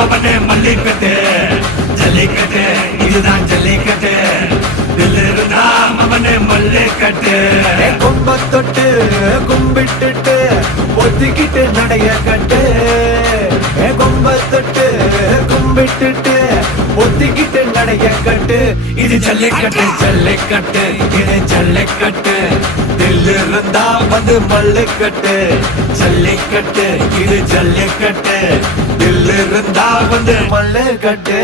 மவனே மல்லிக்கட்டு ஜல்லிக்கட்டு இதுதான் ஜல்லிக்கட்டு இருந்தா மவனே மல்லிக்கட்டு கொம்ப தொட்டு கும்பிட்டுட்டு ஒத்திக்கிட்டு நடைய கட்டு கொம்ப தொட்டு கும்பிட்டுட்டு ஒத்திக்கிட்டு நடைய கட்டு இது ஜல்லிக்கட்டு ஜல்லிக்கட்டு இது ஜல்லிக்கட்டு இருந்தா வந்து மல்லுக்கட்டு ஜல்லிக்கட்டு இது ஜல்லிக்கட்டு இருந்தா வந்து மல்லுக்கட்டு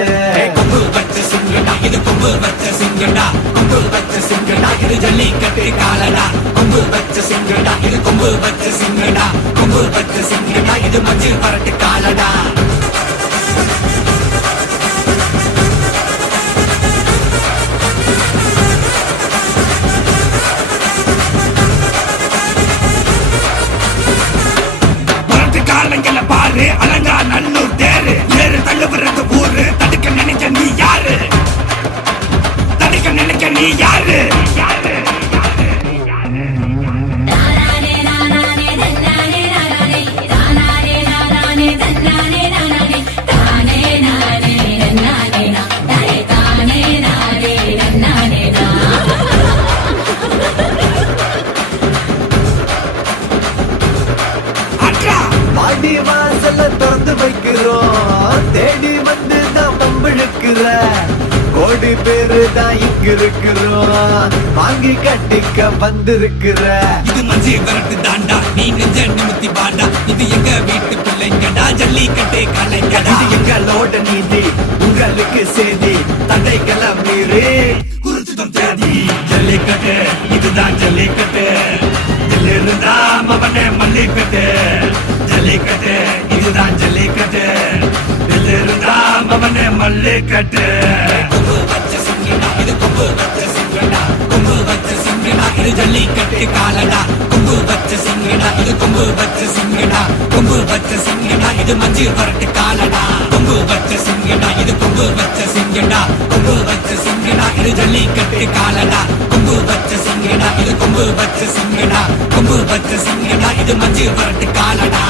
கொம்பு வச்ச சிங்கடா இது கொம்பு வச்ச சிங்கடா கொம்பு வச்ச சிங்கடா இது ஜல்லிக்கட்டு காலடா கொம்பு வச்ச சிங்கடா இது கொம்பு வச்ச சிங்கடா கொம்பு வச்ச சிங்கடா இது மஞ்சள் பரட்டு காலடா காலங்கள பாரு அலங்கா நல்லூர் தேரு ஏறு தள்ளுவது ஊரு தடுக்க நினைக்க நீ யாரு தடுக்க நினைக்க நீ யாரு பாடி வாசல்ல திறந்து வைக்கிறோம் தேடி வந்து தான் பம்பிழுக்கிற கோடி பேரு தான் இங்க இருக்கிறோம் வாங்கி கட்டிக்க வந்திருக்கிற இது மஞ்சி வரட்டு தாண்டா நீ நெஞ்ச நிமித்தி பாண்டா இது எங்க வீட்டு பிள்ளைங்கடா ஜல்லிக்கட்டு கலைங்கடா இது எங்களோட நீதி உங்களுக்கு செய்தி தடைகளை மீறி குறிச்சுதான் தேதி ஜல்லிக்கட்டு இதுதான் ஜல்லிக்கட்டு இருந்தா மவனே மல்லிக்கட்டு ஜல்லிக்கட்டு இதுதான் ஜல்லிக்கட்டு இருந்தா மவனே மல்லிக்கட்டு கொம்பு வச்ச சிங்கடா இது கொம்பு வச்ச சிங்கடா கொம்பு வச்ச சிங்கடா இது ஜல்லிக்கட்டு காலடா கொம்பு வச்ச சிங்கடா இது கொம்பு வச்ச சிங்கடா கொம்பு வச்ச சிங்கடா இது மஞ்சள் வரட்டு காலடா கொம்பு வச்ச சிங்கடா இது கொம்பு வச்ச சிங்கடா கொம்பு வச்ச சிங்கடா இது ஜல்லிக்கட்டு காலடா கொம்பு வச்ச சிங்கடா இது கொம்பு வச்ச சிங்கடா கொம்பு வச்ச சிங்கடா இது மஞ்சள் வரட்டு காலடா